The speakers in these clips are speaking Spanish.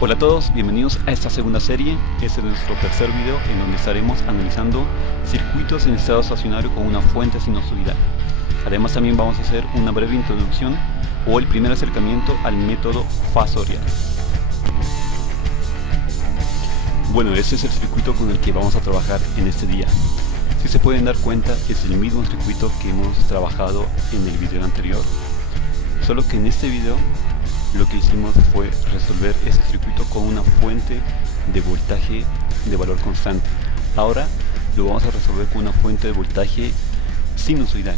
Hola a todos, bienvenidos a esta segunda serie. Este es nuestro tercer video en donde estaremos analizando circuitos en estado estacionario con una fuente sinusoidal. Además también vamos a hacer una breve introducción o el primer acercamiento al método fasorial. Bueno, este es el circuito con el que vamos a trabajar en este día. Si se pueden dar cuenta, es el mismo circuito que hemos trabajado en el video anterior, solo que en este video lo que hicimos fue resolver ese circuito con una fuente de voltaje de valor constante. Ahora lo vamos a resolver con una fuente de voltaje sinusoidal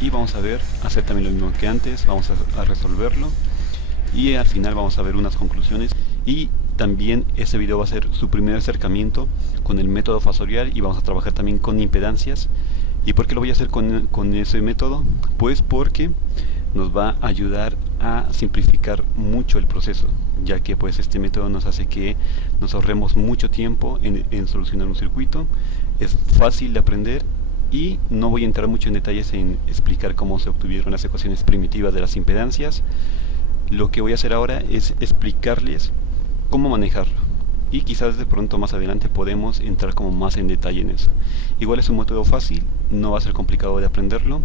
y vamos a hacer también lo mismo que antes. Vamos a resolverlo y al final vamos a ver unas conclusiones, y también este video va a ser su primer acercamiento con el método fasorial y vamos a trabajar también con impedancias. ¿Y por qué lo voy a hacer con ese método? Pues porque nos va a ayudar a simplificar mucho el proceso, ya que pues este método nos hace que nos ahorremos mucho tiempo en solucionar un circuito. Es fácil de aprender y no voy a entrar mucho en detalles en explicar cómo se obtuvieron las ecuaciones primitivas de las impedancias. Lo que voy a hacer ahora es explicarles cómo manejarlo, y quizás de pronto más adelante podemos entrar como más en detalle en eso. Igual es un método fácil, no va a ser complicado de aprenderlo,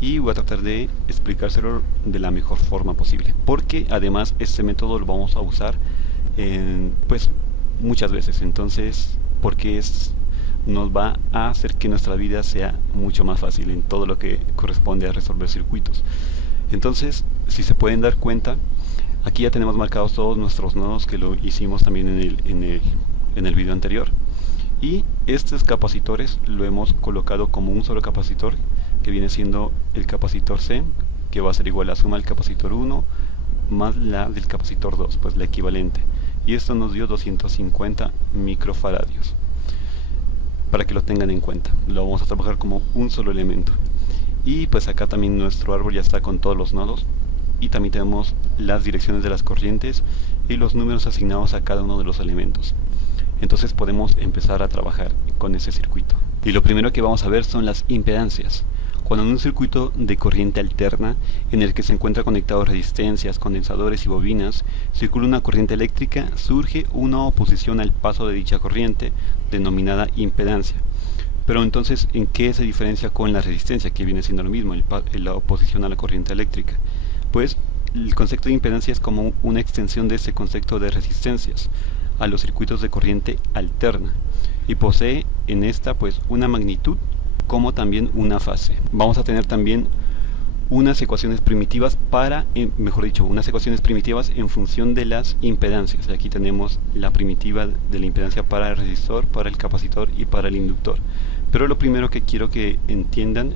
y voy a tratar de explicárselo de la mejor forma posible, porque además este método lo vamos a usar pues muchas veces. Entonces, porque nos va a hacer que nuestra vida sea mucho más fácil en todo lo que corresponde a resolver circuitos. Entonces, si se pueden dar cuenta, aquí ya tenemos marcados todos nuestros nodos, que lo hicimos también en el video anterior, y estos capacitores lo hemos colocado como un solo capacitor, que viene siendo el capacitor C, que va a ser igual a la suma del capacitor 1 más la del capacitor 2, pues la equivalente, y esto nos dio 250 microfaradios. Para que lo tengan en cuenta, lo vamos a trabajar como un solo elemento. Y pues acá también nuestro árbol ya está con todos los nodos, y también tenemos las direcciones de las corrientes y los números asignados a cada uno de los elementos. Entonces podemos empezar a trabajar con ese circuito. Y lo primero que vamos a ver son las impedancias. Cuando en un circuito de corriente alterna, en el que se encuentran conectados resistencias, condensadores y bobinas, circula una corriente eléctrica, surge una oposición al paso de dicha corriente, denominada impedancia. Pero entonces, ¿en qué se diferencia con la resistencia, que viene siendo lo mismo, la oposición a la corriente eléctrica? Pues el concepto de impedancia es como una extensión de ese concepto de resistencias a los circuitos de corriente alterna, y posee en esta pues una magnitud como también una fase. Vamos a tener también unas ecuaciones primitivas unas ecuaciones primitivas en función de las impedancias. Aquí tenemos la primitiva de la impedancia para el resistor, para el capacitor y para el inductor. Pero lo primero que quiero que entiendan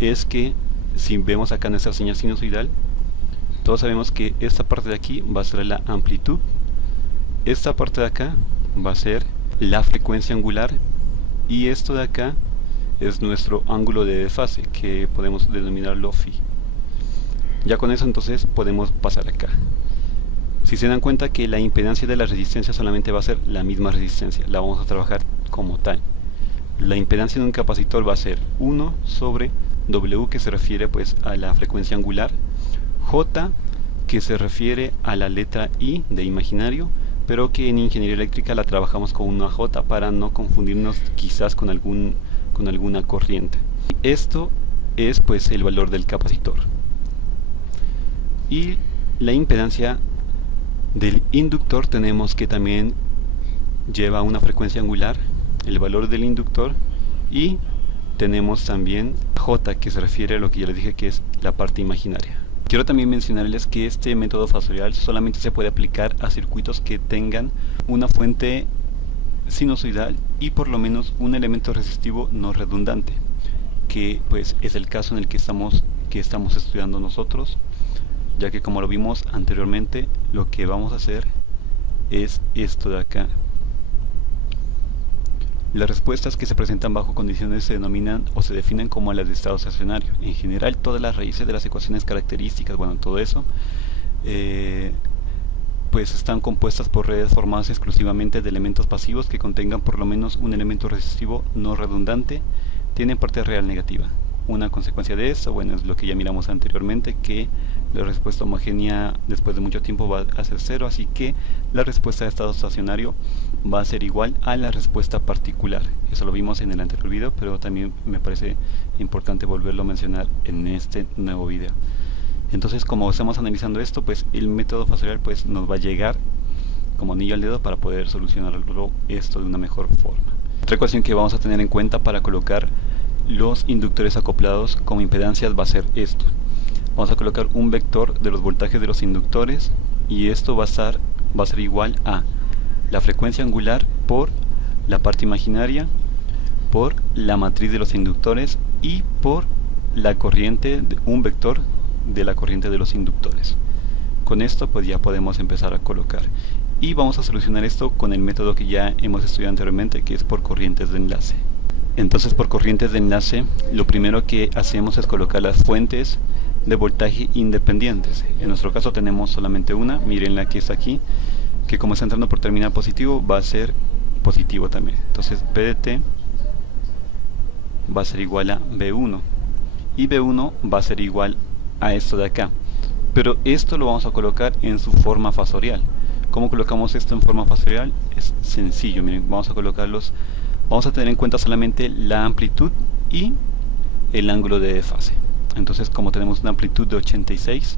es que si vemos acá nuestra señal sinusoidal, todos sabemos que esta parte de aquí va a ser la amplitud, esta parte de acá va a ser la frecuencia angular, y esto de acá es nuestro ángulo de desfase, que podemos denominarlo phi. Ya con eso entonces podemos pasar acá. Si se dan cuenta que la impedancia de la resistencia solamente va a ser la misma resistencia, la vamos a trabajar como tal. La impedancia de un capacitor va a ser 1 sobre W, que se refiere pues a la frecuencia angular, J, que se refiere a la letra I de imaginario, pero que en ingeniería eléctrica la trabajamos con una J para no confundirnos quizás con alguna corriente. Esto es pues el valor del capacitor. Y la impedancia del inductor tenemos que también lleva una frecuencia angular, el valor del inductor, y tenemos también J, que se refiere a lo que ya les dije, que es la parte imaginaria. Quiero también mencionarles que este método fasorial solamente se puede aplicar a circuitos que tengan una fuente sinusoidal y por lo menos un elemento resistivo no redundante, que pues es el caso en el que estamos estudiando nosotros, ya que como lo vimos anteriormente, lo que vamos a hacer es esto de acá. Las respuestas que se presentan bajo condiciones se denominan o se definen como las de estado estacionario. En general, todas las raíces de las ecuaciones características, bueno, todo eso, pues están compuestas por redes formadas exclusivamente de elementos pasivos que contengan por lo menos un elemento resistivo no redundante, tienen parte real negativa. una consecuencia de esto, bueno, es lo que ya miramos anteriormente, que la respuesta homogénea después de mucho tiempo va a ser 0, así que la respuesta de estado estacionario va a ser igual a la respuesta particular. Eso lo vimos en el anterior video, pero también me parece importante volverlo a mencionar en este nuevo video. Entonces, como estamos analizando esto, pues el método fasorial pues nos va a llegar como anillo al dedo para poder solucionarlo esto de una mejor forma. Otra ecuación que vamos a tener en cuenta para colocar los inductores acoplados como impedancias va a ser esto. Vamos a colocar un vector de los voltajes de los inductores y esto va a ser igual a la frecuencia angular por la parte imaginaria, por la matriz de los inductores y por la corriente, un vector de la corriente de los inductores. Con esto pues ya podemos empezar a colocar. Y vamos a solucionar esto con el método que ya hemos estudiado anteriormente, que es por corrientes de enlace. Entonces, por corrientes de enlace, lo primero que hacemos es colocar las fuentes de voltaje independientes. En nuestro caso tenemos solamente una, miren la que está aquí, que como está entrando por terminal positivo, va a ser positivo también. Entonces, P de T va a ser igual a B1, y B1 va a ser igual a esto de acá. Pero esto lo vamos a colocar en su forma fasorial. ¿Cómo colocamos esto en forma fasorial? Es sencillo, miren, vamos a tener en cuenta solamente la amplitud y el ángulo de desfase. Entonces, como tenemos una amplitud de 86,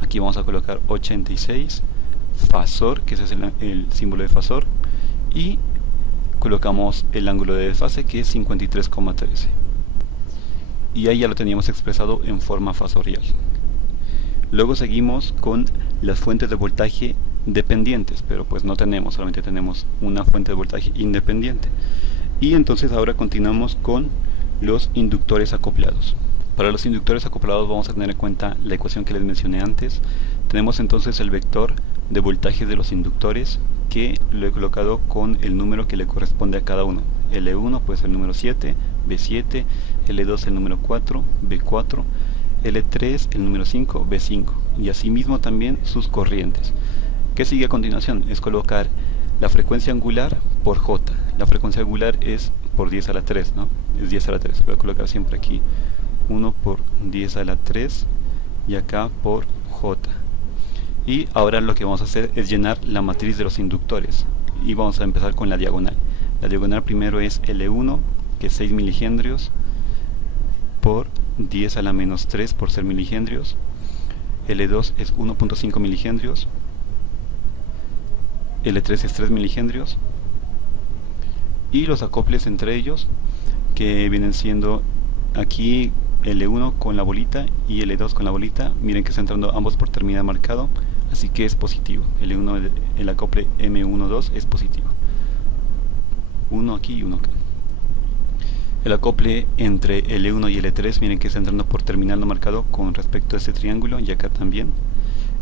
aquí vamos a colocar 86, fasor, que ese es el símbolo de fasor, y colocamos el ángulo de desfase, que es 53,13. Y ahí ya lo teníamos expresado en forma fasorial. Luego seguimos con las fuentes de voltaje dependientes, pero pues no tenemos, solamente tenemos una fuente de voltaje independiente. Y entonces ahora continuamos con los inductores acoplados. Para los inductores acoplados vamos a tener en cuenta la ecuación que les mencioné antes. Tenemos entonces el vector de voltaje de los inductores, que lo he colocado con el número que le corresponde a cada uno. L1 pues el número 7, B7, L2 el número 4, B4, L3 el número 5, B5, y asimismo también sus corrientes. ¿Qué sigue a continuación? Es colocar la frecuencia angular por J. La frecuencia angular es por 10 a la 3, ¿no? Es 10 a la 3. Voy a colocar siempre aquí 1 por 10 a la 3 y acá por J. Y ahora lo que vamos a hacer es llenar la matriz de los inductores. Y vamos a empezar con la diagonal. La diagonal primero es L1, que es 6 milihendrios, por 10 a la menos 3 por ser milihendrios. L2 es 1.5 milihendrios. L3 es 3 milihendrios. Y los acoples entre ellos, que vienen siendo aquí L1 con la bolita y L2 con la bolita. Miren que está entrando ambos por terminal marcado, así que es positivo. L1, el acople M12 es positivo. Uno aquí y uno acá. El acople entre L1 y L3, miren que está entrando por terminal no marcado con respecto a este triángulo, y acá también.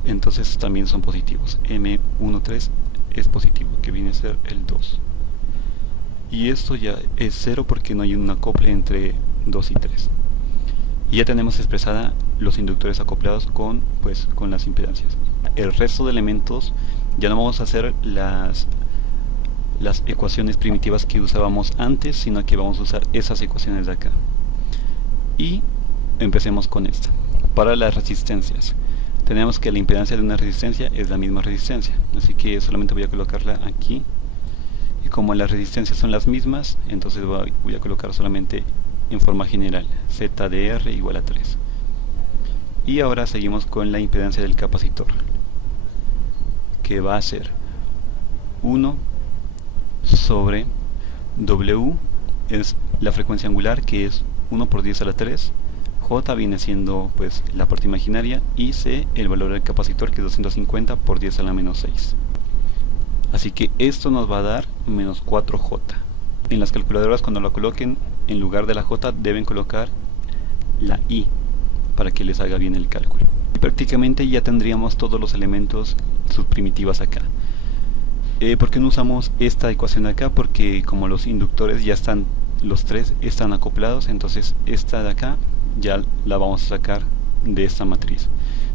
Entonces también son positivos. M13 es positivo, que viene a ser el 2. Y esto ya es 0 porque no hay un acople entre 2 y 3. Y ya tenemos expresada los inductores acoplados con las impedancias. El resto de elementos ya no vamos a hacer las ecuaciones primitivas que usábamos antes, sino que vamos a usar esas ecuaciones de acá. Y empecemos con esta. Para las resistencias, tenemos que la impedancia de una resistencia es la misma resistencia, así que solamente voy a colocarla aquí. Y como las resistencias son las mismas, entonces voy a colocar solamente en forma general ZDR igual a 3. Y ahora seguimos con la impedancia del capacitor, que va a ser 1 sobre W, es la frecuencia angular, que es 1 por 10 a la 3. J viene siendo la parte imaginaria, y C el valor del capacitor, que es 250 por 10 a la menos 6. Así que esto nos va a dar menos 4J. En las calculadoras, cuando lo coloquen, en lugar de la J deben colocar la I para que les haga bien el cálculo. Y prácticamente ya tendríamos todos los elementos, sus primitivas acá. ¿Por qué no usamos esta ecuación de acá? Porque como los inductores ya están, los tres están acoplados, entonces esta de acá ya la vamos a sacar de esta matriz.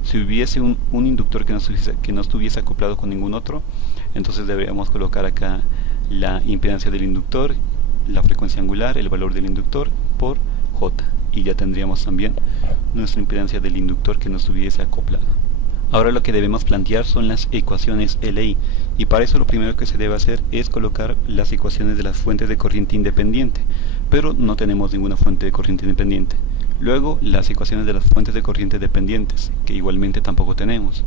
Si hubiese un inductor que no estuviese acoplado con ningún otro, entonces deberíamos colocar acá la impedancia del inductor, la frecuencia angular, el valor del inductor por J. y ya tendríamos también nuestra impedancia del inductor que no estuviese acoplado. Ahora lo que debemos plantear son las ecuaciones LI, y para eso lo primero que se debe hacer es colocar las ecuaciones de las fuentes de corriente independiente, pero no tenemos ninguna fuente de corriente independiente. Luego las ecuaciones de las fuentes de corriente dependientes, que igualmente tampoco tenemos.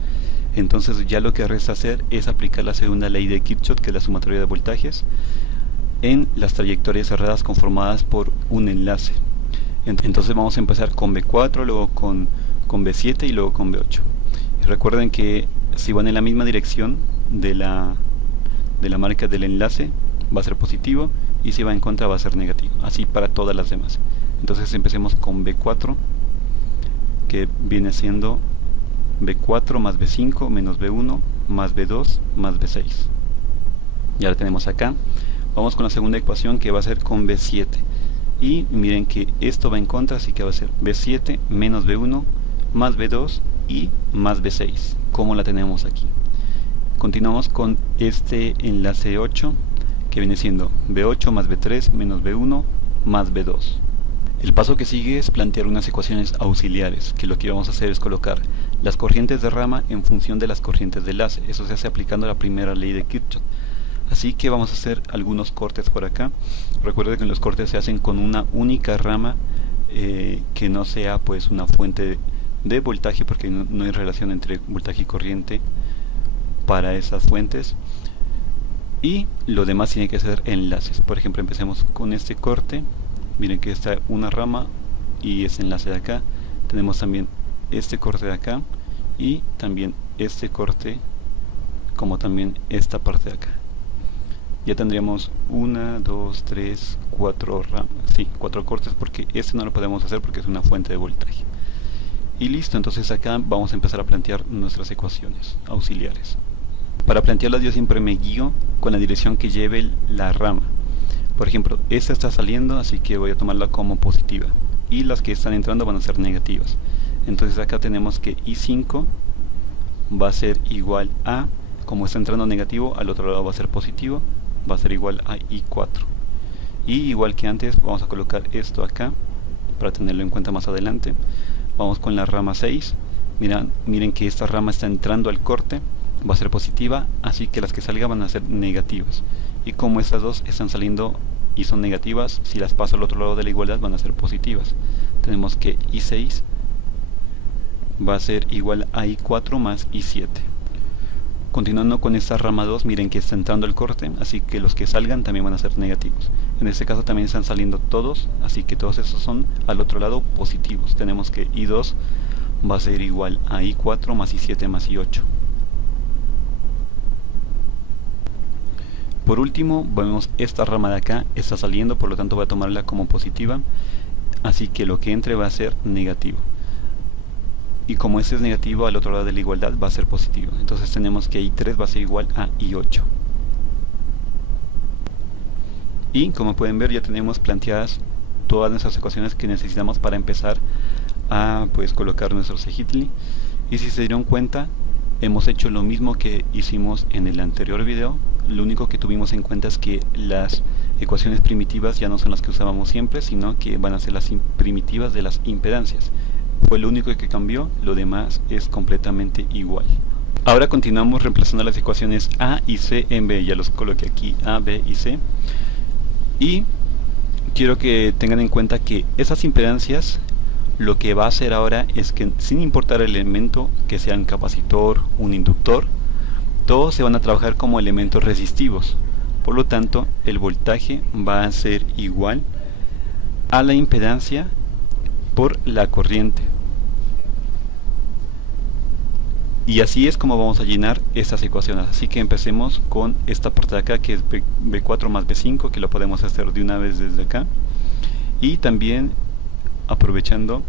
Entonces ya lo que resta hacer es aplicar la segunda ley de Kirchhoff, que es la sumatoria de voltajes, en las trayectorias cerradas conformadas por un enlace. Entonces vamos a empezar con B4, luego con B7 y luego con B8. Y recuerden que si van en la misma dirección de la marca del enlace va a ser positivo, y si va en contra va a ser negativo, así para todas las demás. Entonces empecemos con B4, que viene siendo B4 más B5 menos B1 más B2 más B6. Ya la tenemos acá. Vamos con la segunda ecuación, que va a ser con B7, y miren que esto va en contra, así que va a ser B7 menos B1 más B2 y más B6, como la tenemos aquí. Continuamos con este enlace 8, que viene siendo B8 más B3 menos B1 más B2. El paso que sigue es plantear unas ecuaciones auxiliares, que lo que vamos a hacer es colocar las corrientes de rama en función de las corrientes de enlace. Eso se hace aplicando la primera ley de Kirchhoff. Así que vamos a hacer algunos cortes por acá. Recuerden que los cortes se hacen con una única rama, que no sea pues una fuente de voltaje, porque no hay relación entre voltaje y corriente para esas fuentes, y lo demás tiene que ser enlaces. Por ejemplo, empecemos con este corte. Miren que está una rama y este enlace de acá. Tenemos también este corte de acá y también este corte, como también esta parte de acá. Ya tendríamos 1, 2, 3, 4 ramas, sí, 4 cortes, porque este no lo podemos hacer porque es una fuente de voltaje. Y listo, entonces acá vamos a empezar a plantear nuestras ecuaciones auxiliares. Para plantearlas yo siempre me guío con la dirección que lleve la rama. Por ejemplo, esta está saliendo, así que voy a tomarla como positiva, y las que están entrando van a ser negativas. Entonces acá tenemos que I5 va a ser igual a, como está entrando negativo, al otro lado va a ser positivo, va a ser igual a I4. Y igual que antes, vamos a colocar esto acá para tenerlo en cuenta más adelante. Vamos con la rama 6. Miren que esta rama está entrando al corte, va a ser positiva, así que las que salgan van a ser negativas. Y como estas dos están saliendo y son negativas, si las paso al otro lado de la igualdad van a ser positivas. Tenemos que I6 va a ser igual a I4 más I7. Continuando con esta rama 2, miren que está entrando el corte, así que los que salgan también van a ser negativos. En este caso también están saliendo todos, así que todos estos son al otro lado positivos. Tenemos que I2 va a ser igual a I4 más I7 más I8. Por último, vemos esta rama de acá está saliendo, por lo tanto voy a tomarla como positiva, así que lo que entre va a ser negativo. Y como este es negativo, al otro lado de la igualdad va a ser positivo. Entonces tenemos que I3 va a ser igual a I8. Y como pueden ver, ya tenemos planteadas todas nuestras ecuaciones que necesitamos para empezar a colocar nuestro Sejitli. Y si se dieron cuenta, hemos hecho lo mismo que hicimos en el anterior video. Lo único que tuvimos en cuenta es que las ecuaciones primitivas ya no son las que usábamos siempre, sino que van a ser las primitivas de las impedancias. Fue lo único que cambió, lo demás es completamente igual. Ahora continuamos reemplazando las ecuaciones A y C en B. Ya los coloqué aquí, A, B y C. Y quiero que tengan en cuenta que esas impedancias, lo que va a hacer ahora es que, sin importar el elemento, que sea un capacitor, un inductor, todos se van a trabajar como elementos resistivos. Por lo tanto, el voltaje va a ser igual a la impedancia por la corriente. Y así es como vamos a llenar estas ecuaciones. Así que empecemos con esta parte de acá, que es B4 más B5, que lo podemos hacer de una vez desde acá. Y también aprovechando,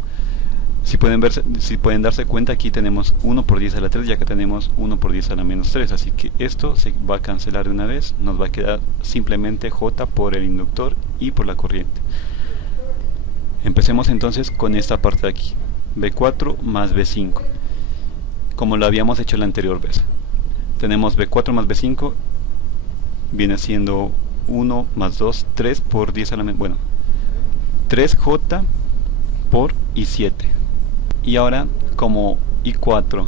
si pueden darse cuenta, aquí tenemos 1 por 10 a la 3 y acá tenemos 1 por 10 a la menos 3. Así que esto se va a cancelar de una vez. Nos va a quedar simplemente J por el inductor y por la corriente. Empecemos entonces con esta parte de aquí, B4 más B5, como lo habíamos hecho la anterior vez. Tenemos B4 más B5, viene siendo 1 más 2, 3 por 10 a la menos, 3J por I7. Y ahora, como I4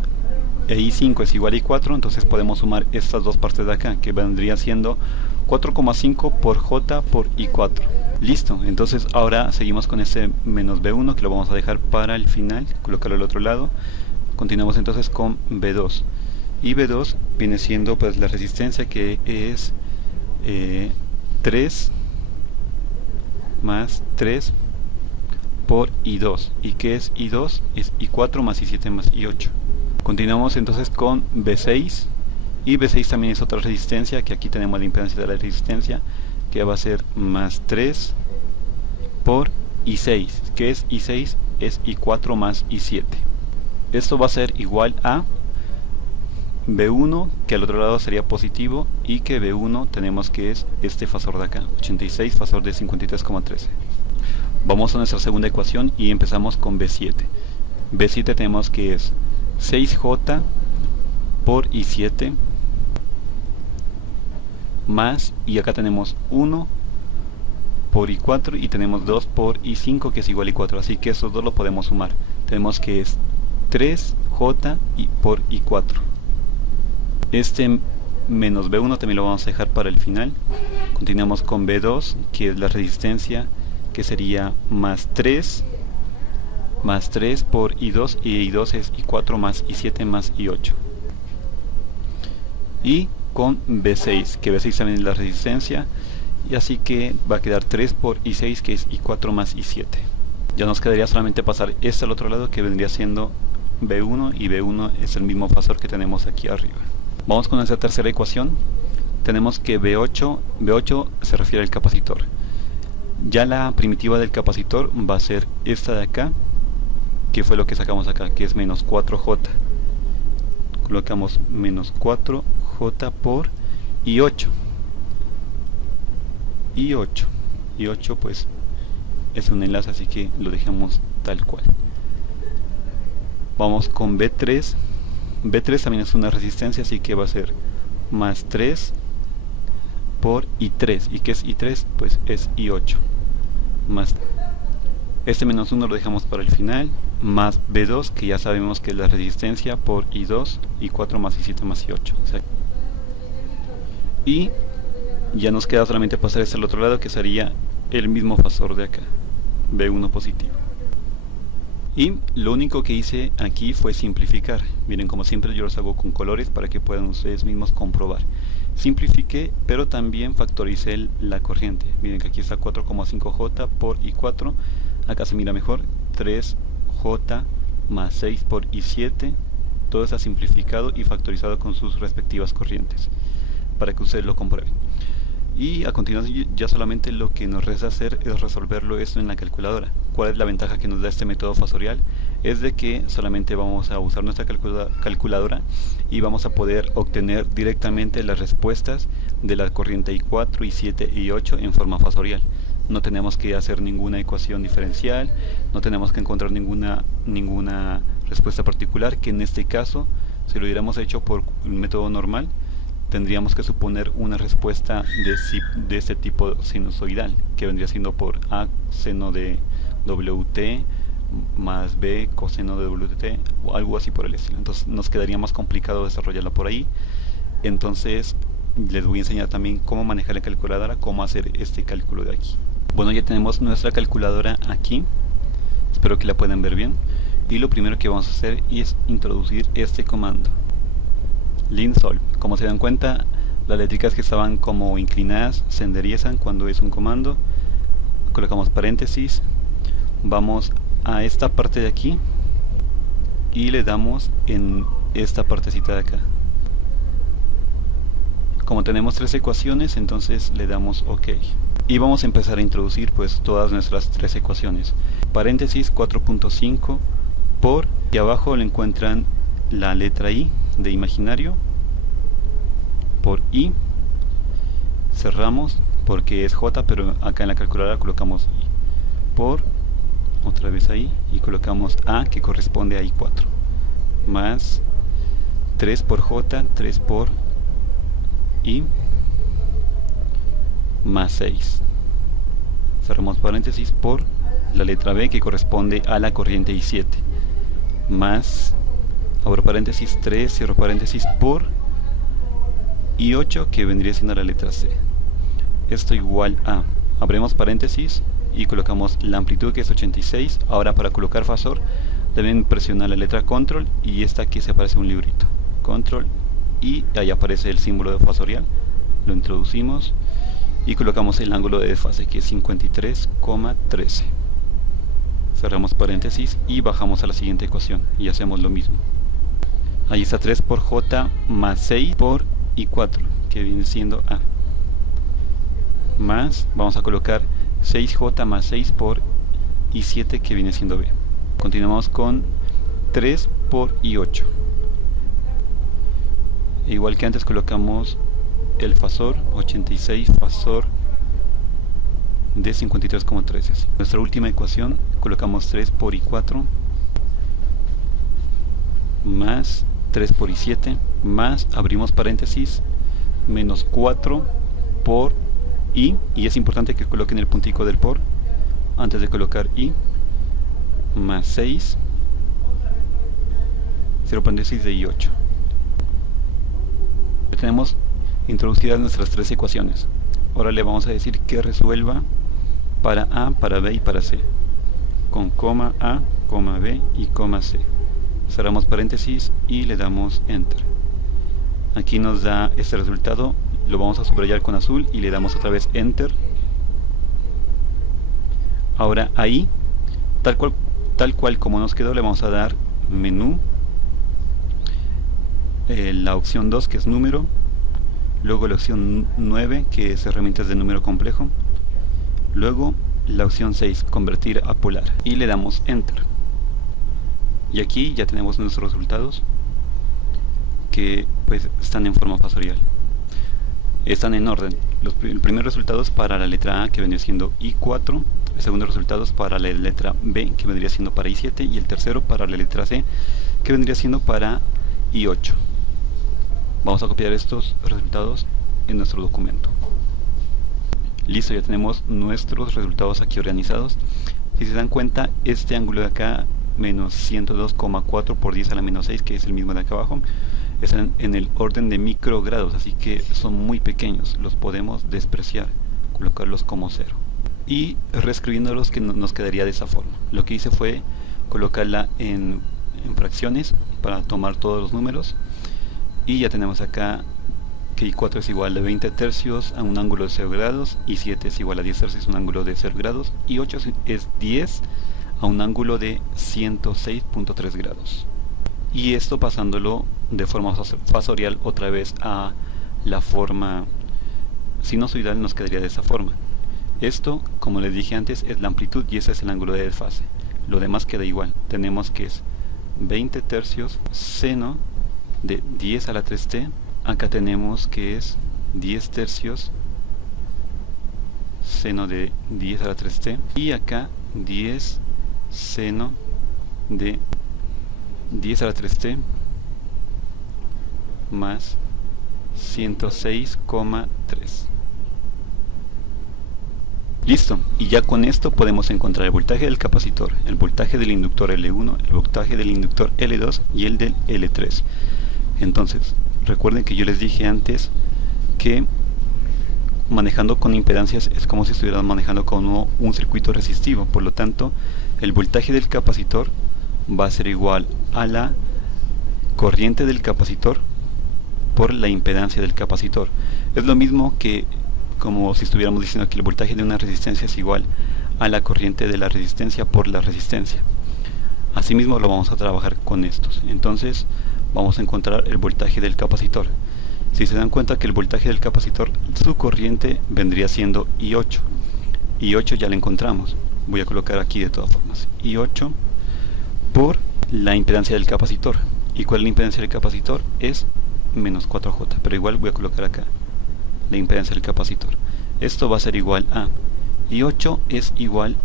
e I5 es igual a I4, entonces podemos sumar estas dos partes de acá, que vendría siendo 4,5 por J por I4. Listo, entonces ahora seguimos con este menos B1, que lo vamos a dejar para el final, colocarlo al otro lado. Continuamos entonces con B2. Y B2 viene siendo pues la resistencia, que es 3 más 3 por I2. ¿Y qué es I2? Es I4 más I7 más I8. Continuamos entonces con B6. Y B6 también es otra resistencia, que aquí tenemos la impedancia de la resistencia, que va a ser más 3 por I6. ¿Qué es I6? Es I4 más I7. Esto va a ser igual a B1, que al otro lado sería positivo, y que B1 tenemos que es este fasor de acá, 86 fasor de 53,13. Vamos a nuestra segunda ecuación y empezamos con B7. B7 tenemos que es 6J por I7 más, y acá tenemos 1 por I4 y tenemos 2 por I5, que es igual a I4, así que esos dos lo podemos sumar. Tenemos que es 3J por I4. Este menos B1 también lo vamos a dejar para el final. Continuamos con B2, que es la resistencia, que sería más 3 por I2, y I2 es I4 más I7 más I8. Y con B6, que B6 también es la resistencia, y así que va a quedar 3 por I6, que es I4 más I7. Ya nos quedaría solamente pasar este al otro lado, que vendría siendo B1, y B1 es el mismo fasor que tenemos aquí arriba. Vamos con nuestra tercera ecuación. Tenemos que B8 se refiere al capacitor. Ya la primitiva del capacitor va a ser esta de acá, que fue lo que sacamos acá, que es menos 4J. Colocamos menos 4J por I8. I8 pues es un enlace, así que lo dejamos tal cual. Vamos con B3. B3 también es una resistencia, así que va a ser más 3 por I3. ¿Y qué es I3? Pues es I8. Más este menos 1 lo dejamos para el final, más B2, que ya sabemos que es la resistencia, por I2, I4 más I7 más I8. O sea, y ya nos queda solamente pasar este al otro lado, que sería el mismo fasor de acá, B1 positivo. Y lo único que hice aquí fue simplificar. Miren, como siempre yo los hago con colores para que puedan ustedes mismos comprobar. Simplifiqué, pero también factoricé la corriente. Miren que aquí está 4,5J por I4. Acá se mira mejor, 3J más 6 por I7. Todo está simplificado y factorizado con sus respectivas corrientes, para que ustedes lo comprueben. Y a continuación ya solamente lo que nos resta hacer es resolverlo esto en la calculadora. ¿Cuál es la ventaja que nos da este método fasorial? Es de que solamente vamos a usar nuestra calculadora y vamos a poder obtener directamente las respuestas de la corriente I4, I7 y I8 en forma fasorial. No tenemos que hacer ninguna ecuación diferencial, no tenemos que encontrar ninguna respuesta particular, que en este caso, si lo hubiéramos hecho por un método normal, tendríamos que suponer una respuesta de este tipo sinusoidal, que vendría siendo por A seno de WT más B coseno de WT, o algo así por el estilo. Entonces nos quedaría más complicado desarrollarla por ahí. Entonces les voy a enseñar también cómo manejar la calculadora, cómo hacer este cálculo de aquí. Bueno, ya tenemos nuestra calculadora aquí, espero que la puedan ver bien. Y lo primero que vamos a hacer es introducir este comando linsolve. Como se dan cuenta, las letricas que estaban como inclinadas se enderezan cuando es un comando. Colocamos paréntesis, vamos a esta parte de aquí y le damos en esta partecita de acá. Como tenemos tres ecuaciones, entonces le damos OK. Y vamos a empezar a introducir pues todas nuestras tres ecuaciones. Paréntesis 4.5 por, y abajo le encuentran la letra I de imaginario, por I, cerramos porque es J, pero acá en la calculadora colocamos I, por, otra vez ahí, y colocamos A, que corresponde a I4, más 3 por J, 3 por I, más 6, cerramos paréntesis, por la letra B, que corresponde a la corriente I7, más, abro paréntesis, 3, cierro paréntesis, por I8, que vendría siendo la letra C. Esto igual a, abrimos paréntesis y colocamos la amplitud, que es 86. Ahora, para colocar fasor deben presionar la letra control, y esta aquí se aparece un librito, control, y ahí aparece el símbolo de fasorial. Lo introducimos y colocamos el ángulo de desfase, que es 53,13. Cerramos paréntesis y bajamos a la siguiente ecuación y hacemos lo mismo. Ahí está 3 por J más 6 por I4, que viene siendo A, más, vamos a colocar 6J más 6 por I7, que viene siendo B. Continuamos con 3 por I8. Igual que antes, colocamos el fasor, 86 fasor de 53,13. Nuestra última ecuación, colocamos 3 por I4 más 3 por I7, más, abrimos paréntesis, menos 4 por I, y es importante que coloquen el puntico del por antes de colocar I, más 6, 0 paréntesis de I8. Ya tenemos introducidas nuestras tres ecuaciones. Ahora le vamos a decir que resuelva para A, para B y para C, con coma A, coma B y coma C. Cerramos paréntesis y le damos Enter. Aquí nos da este resultado, lo vamos a subrayar con azul y le damos otra vez Enter. Ahora ahí, tal cual como nos quedó, le vamos a dar menú, la opción 2, que es número, luego la opción 9, que es herramientas de número complejo, luego la opción 6, convertir a polar, y le damos Enter. Y aquí ya tenemos nuestros resultados, que pues están en forma fasorial, están en orden. El primer resultado es para la letra A, que vendría siendo I4, el segundo resultado es para la letra B, que vendría siendo para I7, y el tercero para la letra C, que vendría siendo para I8. Vamos a copiar estos resultados en nuestro documento. Listo, ya tenemos nuestros resultados aquí organizados. Si se dan cuenta, este ángulo de acá, menos 102,4 por 10 a la menos 6, que es el mismo de acá abajo, están en el orden de microgrados, así que son muy pequeños, los podemos despreciar, colocarlos como 0. Y reescribiéndolos, que nos quedaría de esa forma. Lo que hice fue colocarla en fracciones para tomar todos los números, y ya tenemos acá que I4 es igual a 20 tercios a un ángulo de 0 grados, I7 es igual a 10 tercios a un ángulo de 0 grados, y 8 es 10 a un ángulo de 106.3 grados. Y esto pasándolo de forma fasorial otra vez a la forma sinusoidal, nos quedaría de esa forma. Esto, como les dije antes, es la amplitud y ese es el ángulo de desfase. Lo demás queda igual. Tenemos que es 20 tercios seno de 10 a la 3t. Acá tenemos que es 10 tercios seno de 10 a la 3t. Y acá 10 seno de 10 a la 3t más 106,3. Listo, y ya con esto podemos encontrar el voltaje del capacitor, el voltaje del inductor L1, el voltaje del inductor L2 y el del L3. Entonces, recuerden que yo les dije antes que manejando con impedancias es como si estuvieran manejando con un circuito resistivo. Por lo tanto, el voltaje del capacitor va a ser igual a la corriente del capacitor por la impedancia del capacitor. Es lo mismo que como si estuviéramos diciendo que el voltaje de una resistencia es igual a la corriente de la resistencia por la resistencia. Asimismo lo vamos a trabajar con estos. Entonces vamos a encontrar el voltaje del capacitor. Si se dan cuenta que el voltaje del capacitor, su corriente vendría siendo I8. I8 ya la encontramos. Voy a colocar aquí de todas formas. I8 por la impedancia del capacitor. ¿Y cuál es la impedancia del capacitor? Es menos 4J. Pero igual voy a colocar acá la impedancia del capacitor. Esto va a ser igual a I8 es igual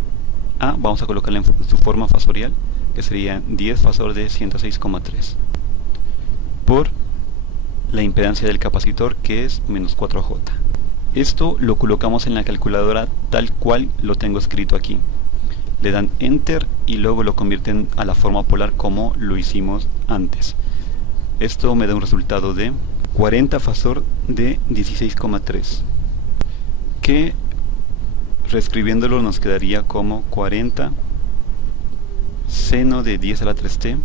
a, vamos a colocarla en su forma fasorial, que sería 10 fasor de 106,3 por la impedancia del capacitor, que es menos 4J. Esto lo colocamos en la calculadora tal cual lo tengo escrito aquí. le dan Enter y luego lo convierten a la forma polar como lo hicimos antes. Esto me da un resultado de 40 fasor de 16,3, que reescribiéndolo nos quedaría como 40 seno de 10 a la 3t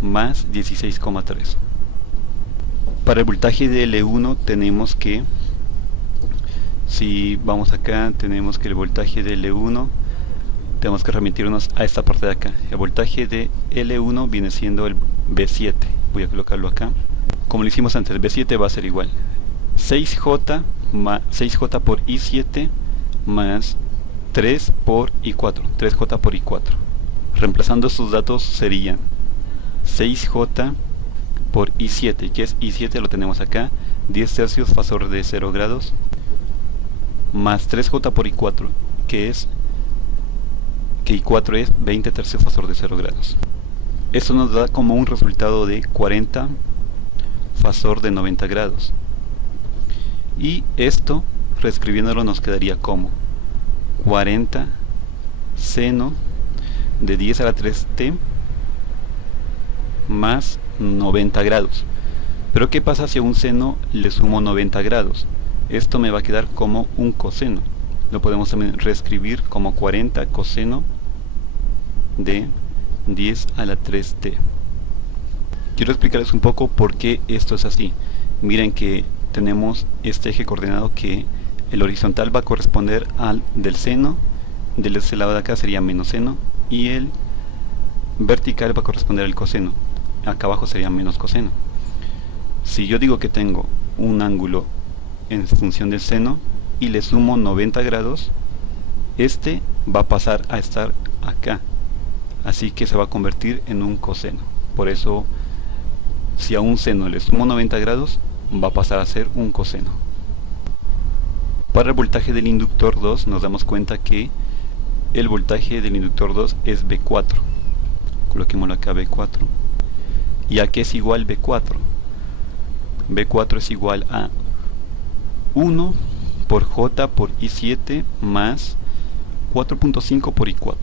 más 16,3. Para el voltaje de L1 tenemos que, si vamos acá, tenemos que el voltaje de L1, tenemos que remitirnos a esta parte de acá. El voltaje de L1 viene siendo el B7. Voy a colocarlo acá. Como lo hicimos antes, el B7 va a ser igual 6J por I7 más 3 por I4, 3J por I4. Reemplazando estos datos serían 6J por I7, que es I7, lo tenemos acá, 10 tercios fasor de 0 grados, más 3J por I4, que I4 es 20 tercios fasor de 0 grados. Esto nos da como un resultado de 40 fasor de 90 grados. Y esto, reescribiéndolo, nos quedaría como 40 seno de 10 a la 3t más 90 grados. Pero ¿qué pasa si a un seno le sumo 90 grados? Esto me va a quedar como un coseno. Lo podemos también reescribir como 40 coseno de 10 a la 3t. Quiero explicarles un poco por qué esto es así. Miren que tenemos este eje coordenado que el horizontal va a corresponder al del seno, del este lado de acá sería menos seno, y el vertical va a corresponder al coseno. Acá abajo sería menos coseno. Si yo digo que tengo un ángulo en función del seno y le sumo 90 grados, este va a pasar a estar acá, así que se va a convertir en un coseno. Por eso, si a un seno le sumo 90 grados, va a pasar a ser un coseno. Para el voltaje del inductor 2 nos damos cuenta que el voltaje del inductor 2 es B4. Coloquémoslo acá, B4. ¿Y a qué es igual B4? B4 es igual a 1 por J por I7 más 4.5 por I4.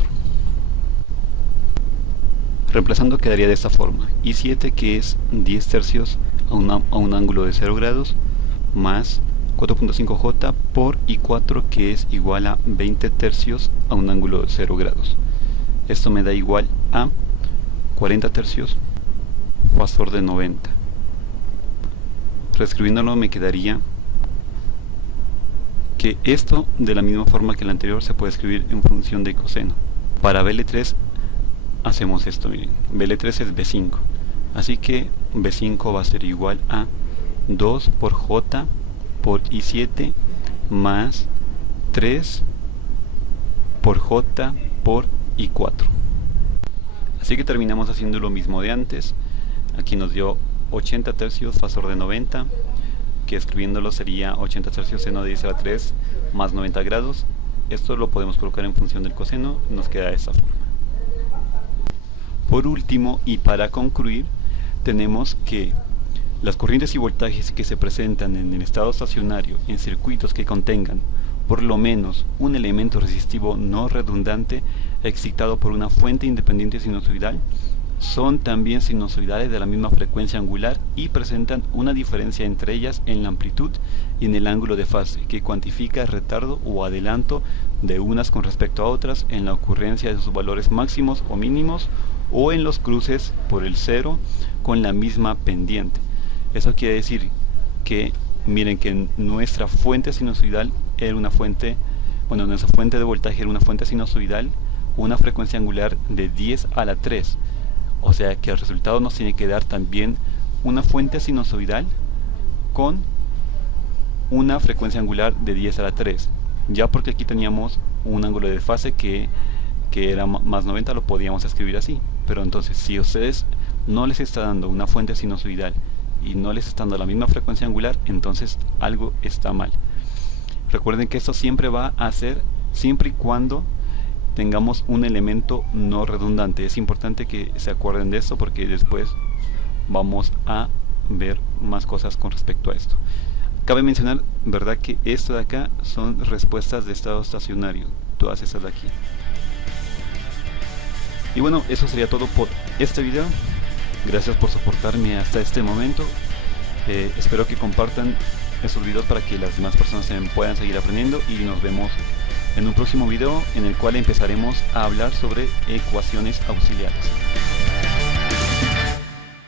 Reemplazando quedaría de esta forma: I7, que es 10 tercios a un ángulo de 0 grados, más 4.5J por I4, que es igual a 20 tercios a un ángulo de 0 grados. Esto me da igual a 40 tercios fasor de 90. Reescribiéndolo me quedaría que esto, de la misma forma que el anterior, se puede escribir en función de coseno. Para BL3 hacemos esto, miren, BL3 es B5, así que B5 va a ser igual a 2 por J por I7 más 3 por J por I4. Así que terminamos haciendo lo mismo de antes. Aquí nos dio 80 tercios fasor de 90, que escribiéndolo sería 80 tercios seno de 10 a la 3 más 90 grados. Esto lo podemos colocar en función del coseno, nos queda de esta forma. Por último, y para concluir, tenemos que las corrientes y voltajes que se presentan en el estado estacionario en circuitos que contengan por lo menos un elemento resistivo no redundante excitado por una fuente independiente sinusoidal son también sinusoidales de la misma frecuencia angular y presentan una diferencia entre ellas en la amplitud y en el ángulo de fase, que cuantifica el retardo o adelanto de unas con respecto a otras en la ocurrencia de sus valores máximos o mínimos, o en los cruces por el cero con la misma pendiente. Eso quiere decir que, miren, que nuestra fuente sinusoidal era una fuente, bueno, nuestra fuente de voltaje era una fuente sinusoidal, una frecuencia angular de 10 a la 3. O sea que el resultado nos tiene que dar también una fuente sinusoidal con una frecuencia angular de 10 a la 3. Ya porque aquí teníamos un ángulo de fase que era más 90, lo podíamos escribir así. Pero entonces, si a ustedes no les está dando una fuente sinusoidal y no les está dando la misma frecuencia angular, entonces algo está mal. Recuerden que esto siempre va a ser siempre y cuando tengamos un elemento no redundante. Es importante que se acuerden de esto porque después vamos a ver más cosas con respecto a esto. Cabe mencionar, ¿verdad?, que esto de acá son respuestas de estado estacionario. todas estas de aquí. Y bueno, eso sería todo por este video. Gracias por soportarme hasta este momento. Espero que compartan estos videos para que las demás personas también puedan seguir aprendiendo, y nos vemos en un próximo video en el cual empezaremos a hablar sobre ecuaciones auxiliares.